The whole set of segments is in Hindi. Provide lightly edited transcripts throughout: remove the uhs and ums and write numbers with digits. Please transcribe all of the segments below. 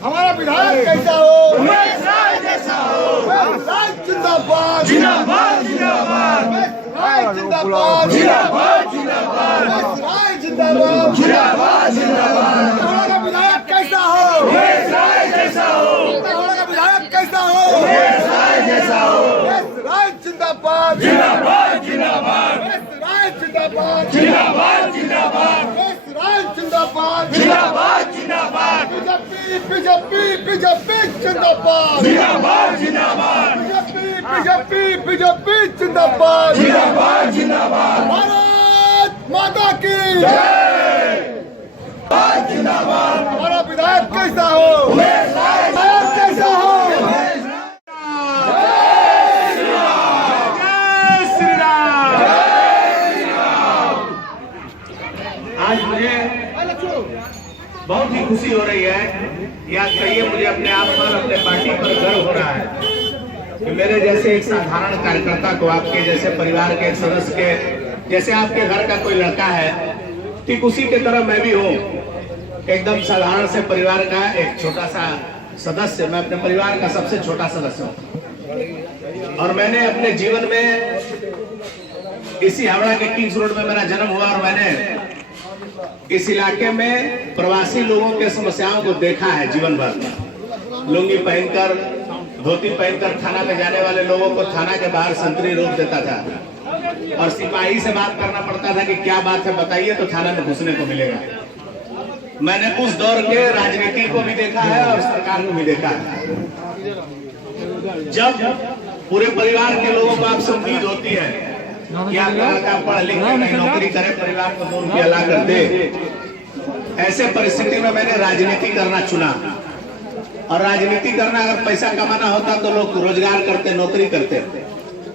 हमारा विधायक कैसा हो, उमेश राय जैसा हो, जिंदाबाद जिंदाबाद जिंदाबाद, जिंदाबाद जिंदाबाद जिंदाबाद, जिंदाबाद जिंदाबाद जिंदाबाद। हमारा विधायक कैसा हो, उमेश राय जैसा हो, हमारा विधायक कैसा हो, उमेश राय जैसा हो, जिंदाबाद जिंदाबाद जिंदाबाद, जिंदाबाद जिंदाबाद जिंदाबाद, जिंदाबाद जिंदाबाद जिंदाबाद, बीजेपी बीजेपी जिंदाबाद जिंदाबाद जिंदाबाद, बीजेपी बीजेपी जिंदाबाद जिंदाबाद जिंदाबाद, भारत माता की जय जिंदाबाद। हमारा विधायक कैसा हो, विधायक कैसा हो, आज मुझे बहुत ही खुशी हो रही है, याद करिए मुझे अपने आप पर, अपने पार्टी पर गर्व हो रहा है कि मेरे जैसे एक साधारण कार्यकर्ता को, आपके जैसे परिवार के एक सदस्य के, जैसे आपके घर का कोई लड़का है, ठीक उसी के तरह मैं भी हूँ, एकदम साधारण से परिवार का एक छोटा सा सदस्य। मैं अपने परिवार का सबसे छोटा सदस्य हूँ और मैंने अपने जीवन में इसी हावड़ा के किंग्स रोड में मेरा जन्म हुआ और मैंने इस इलाके में प्रवासी लोगों के समस्याओं को देखा है जीवन भर। लुंगी पहनकर, धोती पहनकर थाना में जाने वाले लोगों को थाना के बाहर संतरी रोक देता था और सिपाही से बात करना पड़ता था कि क्या बात है बताइए तो थाना में घुसने को मिलेगा। मैंने उस दौर के राजनीति को भी देखा है और सरकार को भी देखा है। जब पूरे परिवार के लोगों को आपसे उम्मीद होती है कि आपका लड़का पढ़ लिख कर नौकरी करे, परिवार को 2 रुपया ला कर दे, ऐसे परिस्थिति में मैंने राजनीति करना चुना। और राजनीति करना, अगर पैसा कमाना होता तो लोग रोजगार करते, नौकरी करते,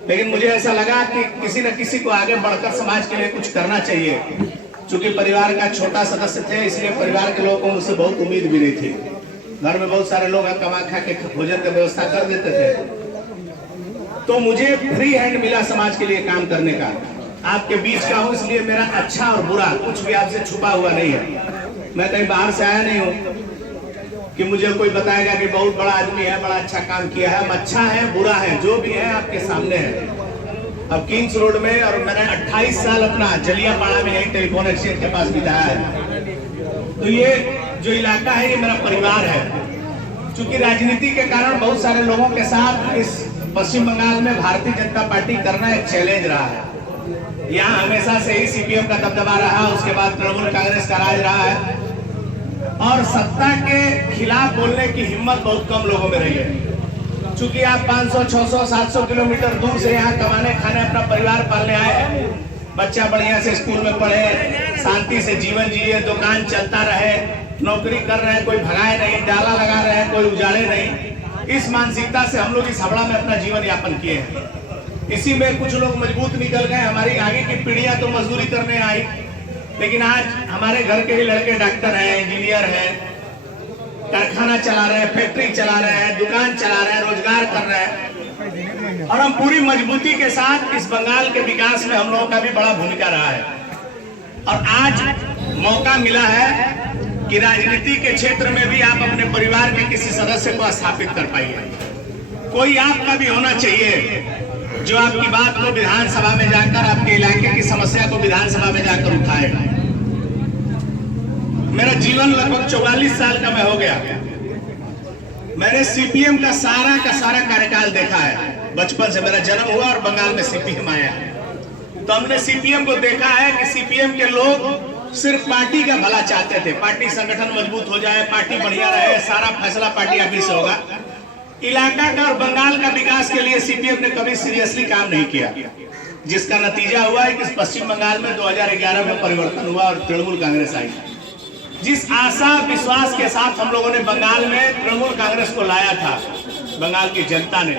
लेकिन मुझे ऐसा लगा कि किसी न किसी को आगे बढ़कर समाज के लिए कुछ करना चाहिए। चूंकि परिवार का छोटा सदस्य थे, इसलिए परिवार के लोगों को मुझसे बहुत उम्मीद भी नहीं थी। घर में बहुत सारे लोग कमा खा के भोजन की व्यवस्था कर देते थे, तो मुझे फ्री हैंड मिला समाज के लिए काम करने का। आपके बीच का हूँ, इसलिए मेरा अच्छा और बुरा कुछ भी आपसे छुपा हुआ नहीं है। मैं कहीं बाहर से आया नहीं हूँ कि मुझे कोई बताएगा कि बहुत बड़ा आदमी है, बड़ा अच्छा काम किया है। हम अच्छा है, बुरा है, जो भी है आपके सामने है। अब किंग्स रोड में, और मैंने 28 साल अपना जलियापाड़ा में यही टेलीफोन एक्सचेंज के पास बिताया है। तो ये जो इलाका है ये मेरा परिवार है। चूंकि राजनीति के कारण बहुत सारे लोगों के साथ इस पश्चिम बंगाल में भारतीय जनता पार्टी करना एक चैलेंज रहा है। यहाँ हमेशा से ही सीपीएम का दबदबा रहा, उसके बाद तृणमूल कांग्रेस का राज रहा है और सत्ता के खिलाफ बोलने की हिम्मत बहुत कम लोगों में रही है। चूंकि आप 500, 600, 700 किलोमीटर दूर से यहाँ कमाने खाने अपना परिवार पालने आए हैं, बच्चा बढ़िया से स्कूल में पढ़े, शांति से जीवन जिए, दुकान चलता रहे, नौकरी कर रहे हैं, कोई भगाए नहीं, डाला लगा रहे हैं, कोई उजाड़े नहीं। इस मानसिकता से हम लोग इस हावड़ा में अपना जीवन यापन किए हैं। इसी में कुछ लोग मजबूत निकल गए, हमारी आगे की पीढ़ियां तो मजदूरी करने आई, लेकिन आज हमारे घर के ही लड़के डॉक्टर हैं, इंजीनियर हैं, कारखाना चला रहे हैं, फैक्ट्री चला रहे हैं, दुकान चला रहे हैं, रोजगार कर रहे हैं। और हम पूरी मजबूती के साथ इस बंगाल के विकास में हम लोगों का भी बड़ा भूमिका रहा है। और आज मौका मिला है कि राजनीति के क्षेत्र में भी आप अपने परिवार के किसी सदस्य को स्थापित कर पाइए। कोई आपका भी होना चाहिए जो आपकी बात को विधानसभा में जाकर, आपके इलाके की समस्या को विधानसभा में जाकर उठाएगा। मेरा जीवन लगभग 44 साल का मैं हो गया। मैंने सीपीएम का सारा कार्यकाल देखा है। बचपन से मेरा जन्म हुआ और बंगाल में सीपीएम आया, तो हमने सीपीएम को देखा है कि सीपीएम के लोग सिर्फ पार्टी का भला चाहते थे। पार्टी संगठन मजबूत हो जाए, पार्टी बढ़िया रहे, सारा फैसला पार्टी ऑफिस से होगा। इलाका का और बंगाल का विकास के लिए सीपीएम ने कभी सीरियसली काम नहीं किया, जिसका नतीजा हुआ है कि पश्चिम बंगाल में 2011 में परिवर्तन हुआ और तृणमूल कांग्रेस आई। जिस आशा विश्वास के साथ हम लोगों ने बंगाल में तृणमूल कांग्रेस को लाया था, बंगाल की जनता ने,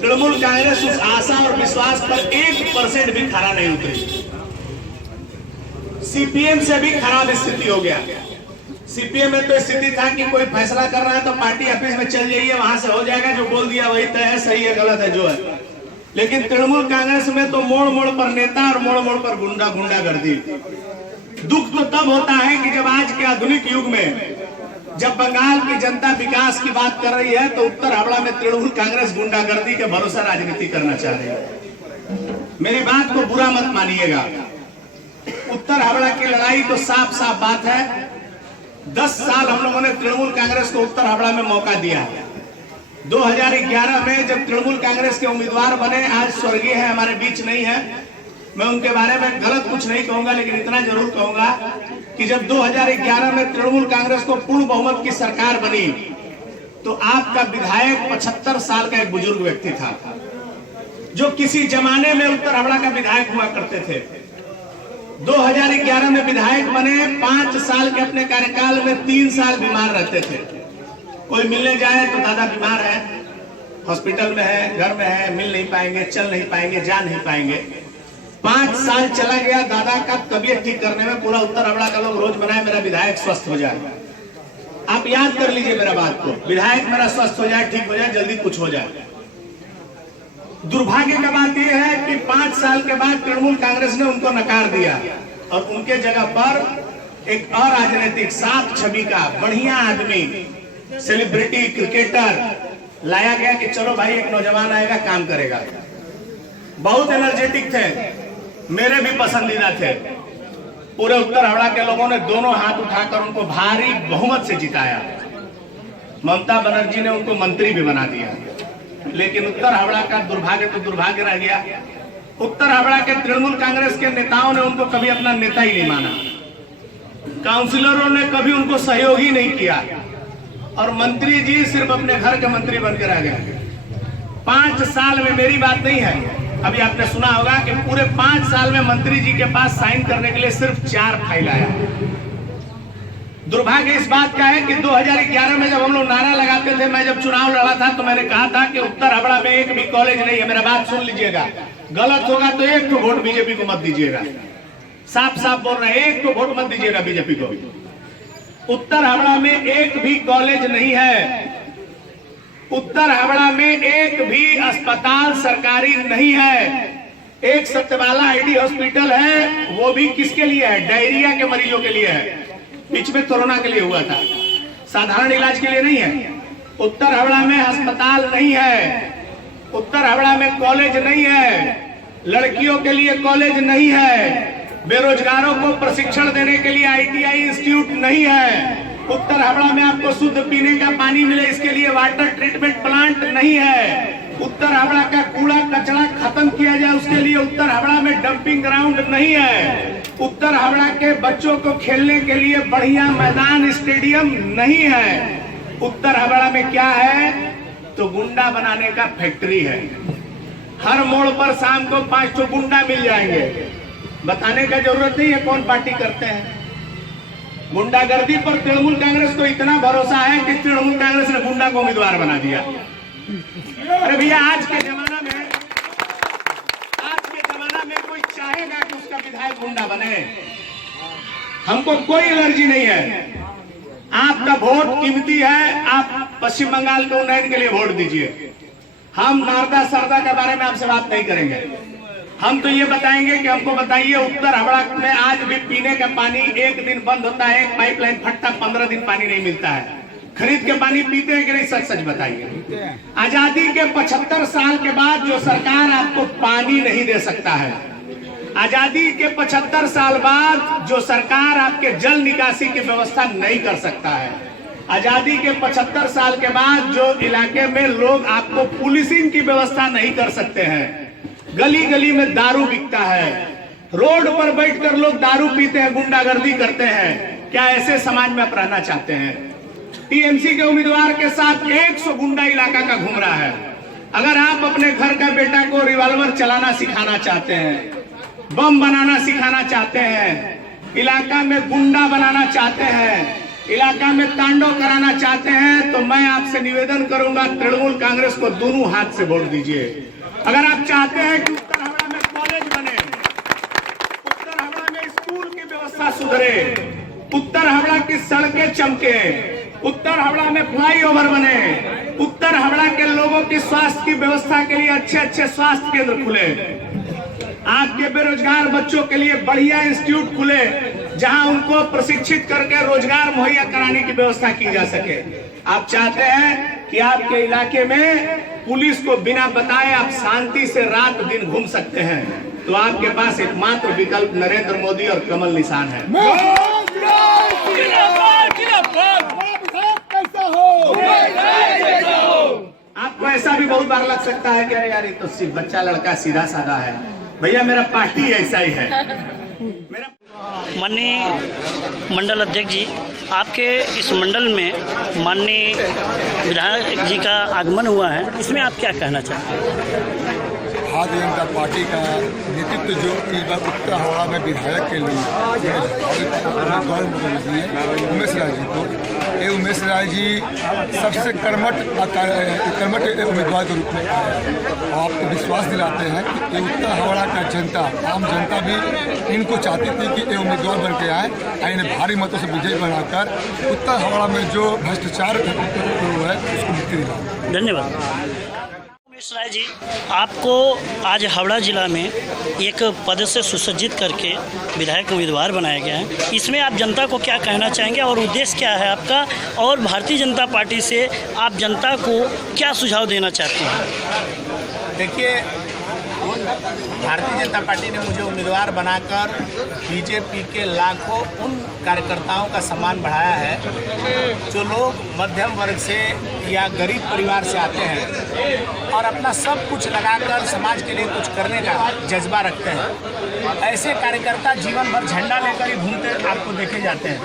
तृणमूल कांग्रेस उस आशा और विश्वास पर 1% भी खरा नहीं उतरी। सीपीएम से भी खराब स्थिति हो गया। सीपीएम में तो स्थिति था कि कोई फैसला कर रहा है तो पार्टी ऑफिस में चल जाइए, वहां से हो जाएगा, जो बोल दिया वही तय है, सही है गलत है जो है। लेकिन तृणमूल कांग्रेस में तो मोड़ मोड़ पर नेता और मोड़ मोड़ पर गुंडागर्दी। दुख तो तब होता है कि जब आज के आधुनिक युग में जब बंगाल की जनता विकास की बात कर रही है तो उत्तर हावड़ा में तृणमूल कांग्रेस गुंडागर्दी के भरोसा राजनीति करना चाह रही है। मेरी बात को बुरा मत मानिएगा, उत्तर हावड़ा की लड़ाई तो साफ साफ बात है। 10 साल हम लोगों ने तृणमूल कांग्रेस को उत्तर हावड़ा में मौका दिया। 2011 में जब तृणमूल कांग्रेस के उम्मीदवार बने, आज स्वर्गीय है, हमारे बीच नहीं है, मैं उनके बारे में गलत कुछ नहीं कहूंगा, लेकिन इतना जरूर कहूंगा कि जब 2011 में तृणमूल कांग्रेस को पूर्ण बहुमत की सरकार बनी तो आपका विधायक 75 साल का एक बुजुर्ग व्यक्ति था, जो किसी जमाने में उत्तर हावड़ा का विधायक हुआ करते थे। 2011 में विधायक बने, 5 साल के अपने कार्यकाल में 3 साल बीमार रहते थे। कोई मिलने जाए तो दादा बीमार है, हॉस्पिटल में है, घर में है, मिल नहीं पाएंगे, चल नहीं पाएंगे, जा नहीं पाएंगे। 5 साल चला गया, दादा का तबीयत ठीक करने में पूरा उत्तर हावड़ा का लोग रोज बनाए मेरा विधायक स्वस्थ हो जाए। आप याद कर लीजिए मेरा बात को, विधायक मेरा स्वस्थ हो जाए, ठीक हो जाए, जल्दी कुछ हो जाए। दुर्भाग्य का बात यह है कि 5 साल के बाद तृणमूल कांग्रेस ने उनको नकार दिया और उनके जगह पर एक अराजनीतिक साफ छवि का बढ़िया आदमी, सेलिब्रिटी, क्रिकेटर लाया गया कि चलो भाई एक नौजवान आएगा, काम करेगा। बहुत एनर्जेटिक थे, मेरे भी पसंदीदा थे। पूरे उत्तर हावड़ा के लोगों ने दोनों हाथ उठाकर उनको भारी बहुमत से जिताया। ममता बनर्जी ने उनको मंत्री भी बना दिया। लेकिन उत्तर हावड़ा का दुर्भाग्य तो दुर्भाग्य रह गया। उत्तर हावड़ा के तृणमूल कांग्रेस के नेताओं ने उनको कभी अपना नेता ही नहीं माना, काउंसिलरों ने कभी उनको सहयोगी नहीं किया और मंत्री जी सिर्फ अपने घर के मंत्री बनकर आ गए। 5 साल में, मेरी बात नहीं है, अभी आपने सुना होगा कि पूरे 5 साल में मंत्री जी के पास साइन करने के लिए सिर्फ 4 फाइल आया। दुर्भाग्य इस बात का है कि 2011 में जब हम लोग नारा लगाते थे, मैं जब चुनाव लड़ा था तो मैंने कहा था कि उत्तर हावड़ा में एक भी कॉलेज नहीं है। मेरा बात सुन लीजिएगा, गलत होगा तो एक तो वोट बीजेपी को मत दीजिएगा। साफ साफ बोल रहे हैं, एक तो वोट मत दीजिएगा बीजेपी को। उत्तर हावड़ा में एक भी कॉलेज नहीं है, उत्तर हावड़ा में एक भी अस्पताल सरकारी नहीं है। एक सत्यवाला आईडी हॉस्पिटल है, वो भी किसके लिए है? डायरिया के मरीजों के लिए है, बीच में कोरोना के लिए हुआ था, साधारण इलाज के लिए नहीं है। उत्तर हावड़ा में अस्पताल नहीं है, उत्तर हावड़ा में कॉलेज नहीं है, लड़कियों के लिए कॉलेज नहीं है, बेरोजगारों को प्रशिक्षण देने के लिए ITI इंस्टीट्यूट नहीं है। उत्तर हावड़ा में आपको शुद्ध पीने का पानी मिले इसके लिए वाटर ट्रीटमेंट प्लांट नहीं है। उत्तर हावड़ा का कूड़ा कचरा खत्म किया जाए उसके लिए उत्तर हावड़ा में डंपिंग ग्राउंड नहीं है। उत्तर हावड़ा के बच्चों को खेलने के लिए बढ़िया मैदान, स्टेडियम नहीं है। उत्तर हावड़ा में क्या है? तो गुंडा बनाने का फैक्ट्री है। हर मोड़ पर शाम को 5 गुंडा मिल जाएंगे। बताने का जरूरत नहीं है कौन पार्टी करते हैं। गुंडागर्दी पर तृणमूल कांग्रेस को इतना भरोसा है कि तृणमूल कांग्रेस ने गुंडा को उम्मीदवार बना दिया। अरे भैया, आज के जमाना में कोई चाहेगा कि उसका विधायक गुंडा बने? हमको कोई एलर्जी नहीं है। आपका वोट कीमती है, आप पश्चिम बंगाल के उन्नयन के लिए वोट दीजिए। हम नारदा सरदा के बारे में आपसे बात नहीं करेंगे। हम तो ये बताएंगे कि हमको बताइए उत्तर हावड़ा में आज भी पीने का पानी एक दिन बंद होता है, एक पाइपलाइन फटता, 15 दिन पानी नहीं मिलता है। खरीद के पानी पीते हैं कि नहीं? सच सच बताइए। आजादी के 75 साल के बाद जो सरकार आपको पानी नहीं दे सकता है, आजादी के 75 साल बाद जो सरकार आपके जल निकासी की व्यवस्था नहीं कर सकता है, आजादी के 75 साल के बाद जो इलाके में लोग आपको पुलिसिंग की व्यवस्था नहीं कर सकते हैं, गली गली में दारू बिकता है, रोड पर बैठकर लोग दारू पीते हैं, गुंडागर्दी करते हैं, क्या ऐसे समाज में आप रहना चाहते हैं? टीएमसी के उम्मीदवार के साथ 100 गुंडा इलाका का घूम रहा है। अगर आप अपने घर का बेटा को रिवॉल्वर चलाना सिखाना चाहते हैं, बम बनाना सिखाना चाहते हैं, इलाका में गुंडा बनाना चाहते हैं, इलाका में तांडव कराना चाहते हैं, तो मैं आपसे निवेदन करूंगा तृणमूल कांग्रेस को दोनों हाथ से वोट दीजिए। अगर आप चाहते हैं कि उत्तर हावड़ा में कॉलेज बने, उत्तर हावड़ा में स्कूल की व्यवस्था सुधरे, उत्तर हावड़ा की सड़कें चमके, उत्तर हावड़ा में फ्लाईओवर बने, उत्तर हावड़ा के लोगों की स्वास्थ्य की व्यवस्था के लिए अच्छे अच्छे स्वास्थ्य केंद्र खुले, आपके बेरोजगार बच्चों के लिए बढ़िया इंस्टीट्यूट खुले जहां उनको प्रशिक्षित करके रोजगार मुहैया कराने की व्यवस्था की जा सके। आप चाहते हैं कि आपके इलाके में पुलिस को बिना बताए आप शांति से रात दिन घूम सकते हैं, तो आपके पास एकमात्र विकल्प नरेंद्र मोदी और कमल निशान है। आपको ऐसा भी बहुत बार लग सकता है कि अरे यार ये तो सिर्फ बच्चा लड़का सीधा साधा है। भैया मेरा पार्टी ऐसा ही है। मेरा माननीय मंडल अध्यक्ष जी, आपके इस मंडल में माननीय विधायक जी का आगमन हुआ है, इसमें आप क्या कहना चाहते हैं? भारतीय जनता पार्टी का नेतृत्व जो इस बार उत्तर हावड़ा में विधायक के लिए उमेश राय जी को, ये उमेश राय जी सबसे कर्मठ उम्मीदवार के रूप में आए। आपको विश्वास दिलाते हैं कि ये उत्तर हावड़ा का जनता, आम जनता भी इनको चाहती थी कि ये उम्मीदवार बन के आए और इन्हें भारी मतों से विजयी बनाकर उत्तर हावड़ा में जो भ्रष्टाचार है उसको मुक्ति दिलाए। धन्यवाद। उमेश राय जी, आपको आज हावड़ा जिला में एक पद से सुसज्जित करके विधायक उम्मीदवार बनाया गया है, इसमें आप जनता को क्या कहना चाहेंगे और उद्देश्य क्या है आपका, और भारतीय जनता पार्टी से आप जनता को क्या सुझाव देना चाहते हैं? देखिए, भारतीय जनता पार्टी ने मुझे उम्मीदवार बनाकर बीजेपी के लाखों उन कार्यकर्ताओं का सम्मान बढ़ाया है जो लोग मध्यम वर्ग से या गरीब परिवार से आते हैं और अपना सब कुछ लगाकर समाज के लिए कुछ करने का जज्बा रखते हैं। ऐसे कार्यकर्ता जीवन भर झंडा लेकर ही घूमते आपको देखे जाते हैं,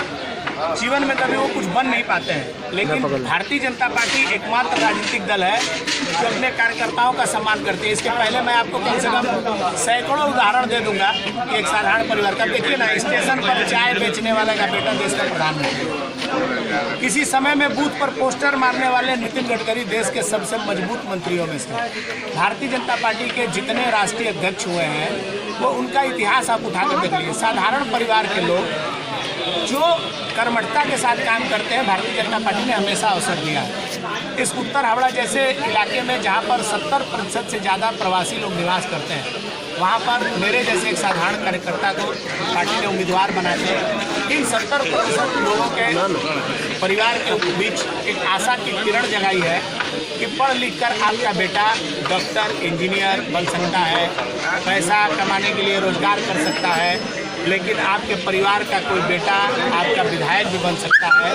जीवन में कभी वो कुछ बन नहीं पाते हैं। लेकिन भारतीय जनता पार्टी एकमात्र राजनीतिक दल है जो अपने कार्यकर्ताओं का सम्मान करती है। इसके पहले मैं आपको कम से कम सैकड़ों उदाहरण दे दूंगा कि एक साधारण परिवार का, देखिए ना, स्टेशन पर चाय बेचने वाले का बेटा देश का प्रधानमंत्री, किसी समय में बूथ पर पोस्टर मारने वाले नितिन गडकरी देश के सबसे मजबूत मंत्रियों में से। भारतीय जनता पार्टी के जितने राष्ट्रीय अध्यक्ष हुए हैं वो उनका इतिहास आप उठाकर देख लीजिए। साधारण परिवार के लोग जो कर्मठता के साथ काम करते हैं, भारतीय जनता पार्टी ने हमेशा अवसर दिया है। इस उत्तर हावड़ा जैसे इलाके में जहां पर 70% से ज़्यादा प्रवासी लोग निवास करते हैं, वहां पर मेरे जैसे एक साधारण कार्यकर्ता को पार्टी ने उम्मीदवार बना के इन 70% लोगों के परिवार के बीच एक आशा की किरण जगाई है कि पढ़ लिख कर आपका बेटा डॉक्टर, इंजीनियर बन सकता है, पैसा कमाने के लिए रोजगार कर सकता है, लेकिन आपके परिवार का कोई बेटा आपका विधायक भी बन सकता है।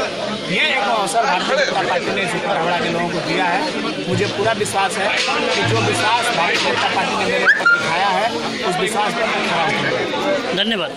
ये एक अवसर भारतीय जनता पार्टी ने इस उत्तर हावड़ा के लोगों को दिया है। मुझे पूरा विश्वास है कि जो विश्वास भारतीय जनता पार्टी ने मेरे ऊपर दिखाया है उस विश्वास पर मैं खड़ा हूं। धन्यवाद।